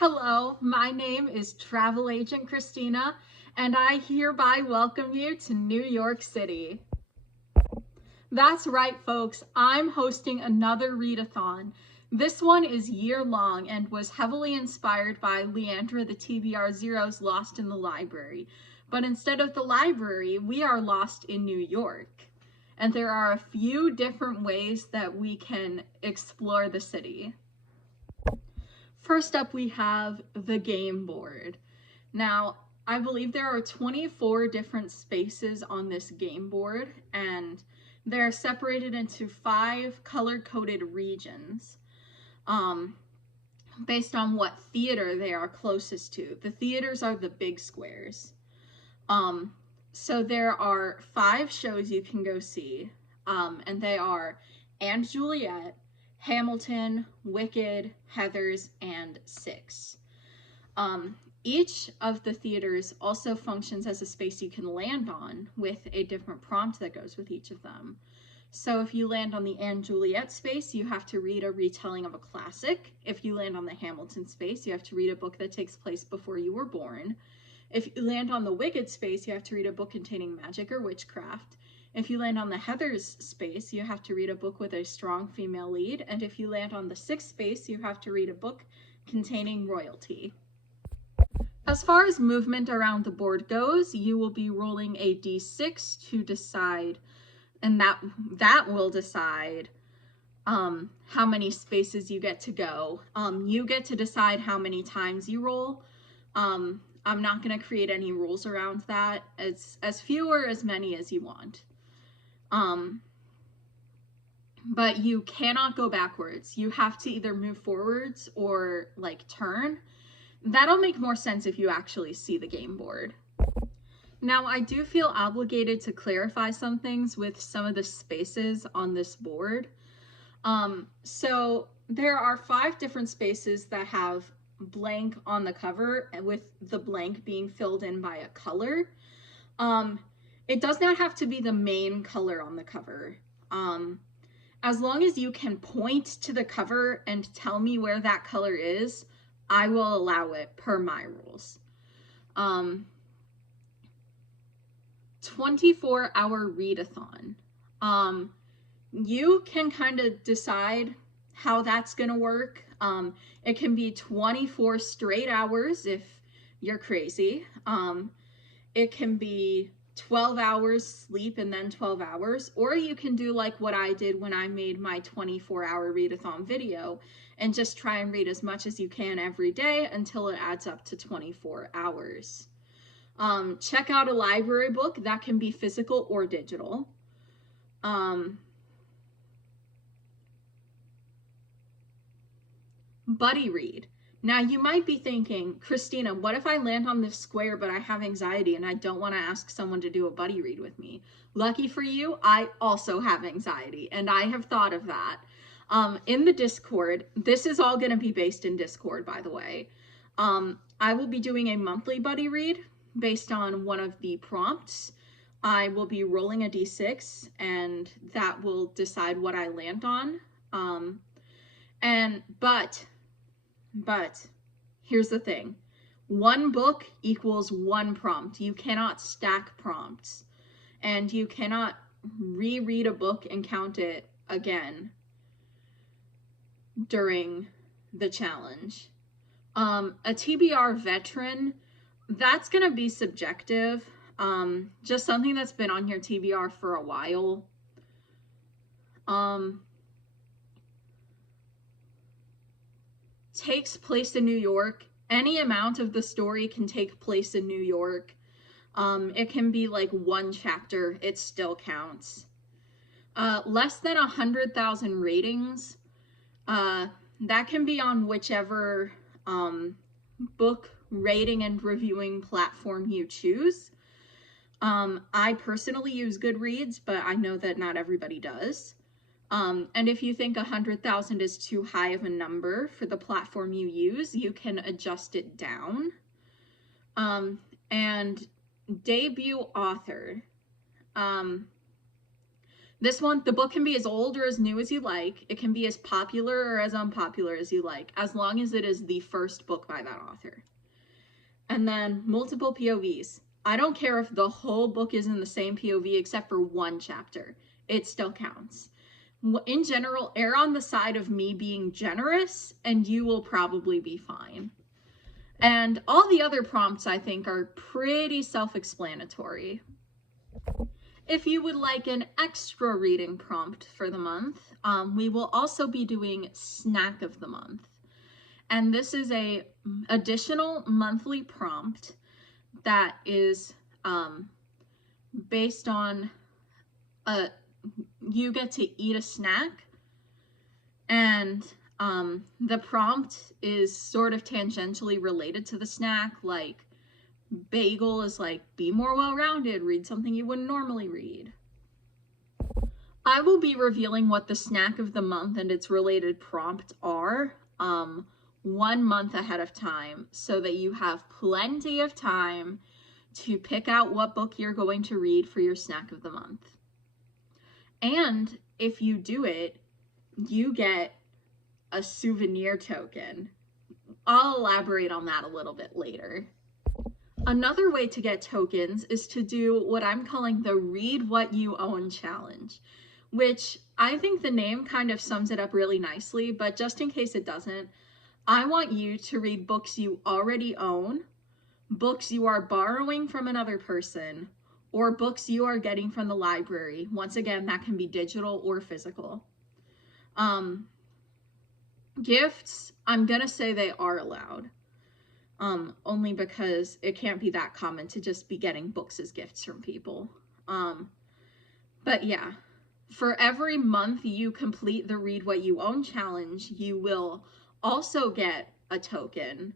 Hello, my name is Travel Agent Christina, and I hereby welcome you to New York City. That's right, folks, I'm hosting another Readathon. This one is year-long and was heavily inspired by Leandra the TBR Zero's Lost in the Library. But instead of the library, we are lost in New York. And there are a few different ways that we can explore the city. First up, we have the game board. Now, I believe there are 24 different spaces on this game board, and they're separated into 5 color-coded regions based on what theater they are closest to. The theaters are the big squares. So there are 5 shows you can go see, and they are & Juliet, Hamilton, Wicked, Heathers, and Six. Each of the theaters also functions as a space you can land on with a different prompt that goes with each of them. So if you land on the & Juliet space, you have to read a retelling of a classic. If you land on the Hamilton space, you have to read a book that takes place before you were born. If you land on the Wicked space, you have to read a book containing magic or witchcraft. If you land on the Heathers space, you have to read a book with a strong female lead. And if you land on the Six space, you have to read a book containing royalty. As far as movement around the board goes, you will be rolling a d6 to decide, and that will decide how many spaces you get to go. You get to decide how many times you roll. I'm not going to create any rules around that. It's as few or as many as you want. But you cannot go backwards. You have to either move forwards or like turn. That'll make more sense if you actually see the game board. Now, I do feel obligated to clarify some things with some of the spaces on this board. So there are 5 different spaces that have blank on the cover, with the blank being filled in by a color. It does not have to be the main color on the cover. As long as you can point to the cover and tell me where that color is, I will allow it per my rules. 24-hour readathon. You can kind of decide how that's going to work. It can be 24 straight hours if you're crazy. It can be 12 hours sleep and then 12 hours, or you can do like what I did when I made my 24-hour readathon video and just try and read as much as you can every day until it adds up to 24 hours. Check out a library book. That can be physical or digital. Buddy read. Now you might be thinking, Christina, what if I land on this square but I have anxiety and I don't want to ask someone to do a buddy read with me? Lucky for you, I also have anxiety, and I have thought of that. In the Discord, this is all going to be based in Discord, by the way. I will be doing a monthly buddy read based on one of the prompts. I will be rolling a d6, and that will decide what I land on. But here's the thing. 1 book equals 1 prompt. You cannot stack prompts, and you cannot reread a book and count it again during the challenge. A TBR veteran, that's going to be subjective. Just something that's been on your TBR for a while. Takes place in New York. Any amount of the story can take place in New York. It can be like 1 chapter, it still counts. Less than 100,000 ratings. That can be on whichever book rating and reviewing platform you choose. I personally use Goodreads, but I know that not everybody does. And if you think 100,000 is too high of a number for the platform you use, you can adjust it down. And debut author. This one, the book can be as old or as new as you like. It can be as popular or as unpopular as you like, as long as it is the first book by that author. And then multiple POVs. I don't care if the whole book is in the same POV except for one chapter. It still counts. In general, err on the side of me being generous, and you will probably be fine. And all the other prompts, I think, are pretty self-explanatory. If you would like an extra reading prompt for the month, we will also be doing Snack of the Month. And this is a additional monthly prompt that is based on you get to eat a snack, and the prompt is sort of tangentially related to the snack, like bagel is like, be more well-rounded, read something you wouldn't normally read. I will be revealing what the snack of the month and its related prompt are 1 month ahead of time, so that you have plenty of time to pick out what book you're going to read for your snack of the month. And if you do it, you get a souvenir token. I'll elaborate on that a little bit later. Another way to get tokens is to do what I'm calling the Read What You Own challenge, which I think the name kind of sums it up really nicely, but just in case it doesn't, I want you to read books you already own, books you are borrowing from another person, or books you are getting from the library. Once again, that can be digital or physical. Gifts, I'm gonna say they are allowed. Only because it can't be that common to just be getting books as gifts from people. But yeah, for every month you complete the Read What You Own challenge, you will also get a token,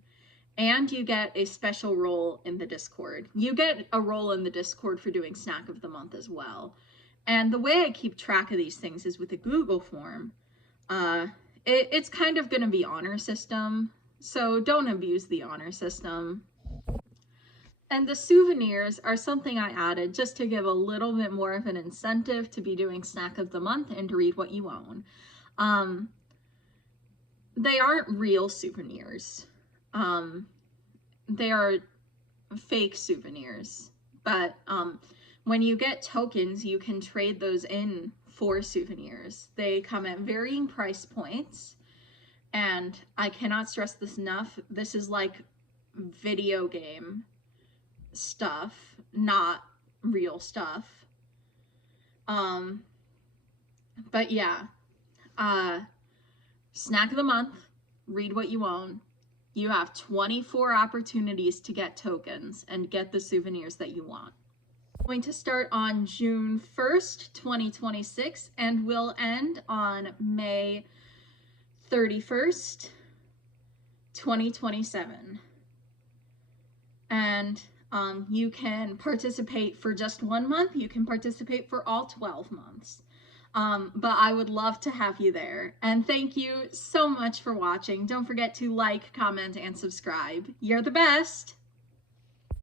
and you get a special role in the Discord. You get a role in the Discord for doing Snack of the Month as well. And the way I keep track of these things is with a Google form. It's kind of gonna be honor system, so don't abuse the honor system. And the souvenirs are something I added just to give a little bit more of an incentive to be doing Snack of the Month and to read what you own. They aren't real souvenirs. They are fake souvenirs, but when you get tokens, you can trade those in for souvenirs. They come at varying price points, and I cannot stress this enough. This is like video game stuff, not real stuff. But yeah, Snack of the Month, Read What You Own. You have 24 opportunities to get tokens and get the souvenirs that you want. Going to start on June 1st, 2026, and will end on May 31st, 2027. And you can participate for just 1 month. You can participate for all 12 months. But I would love to have you there. And thank you so much for watching. Don't forget to like, comment, and subscribe. You're the best!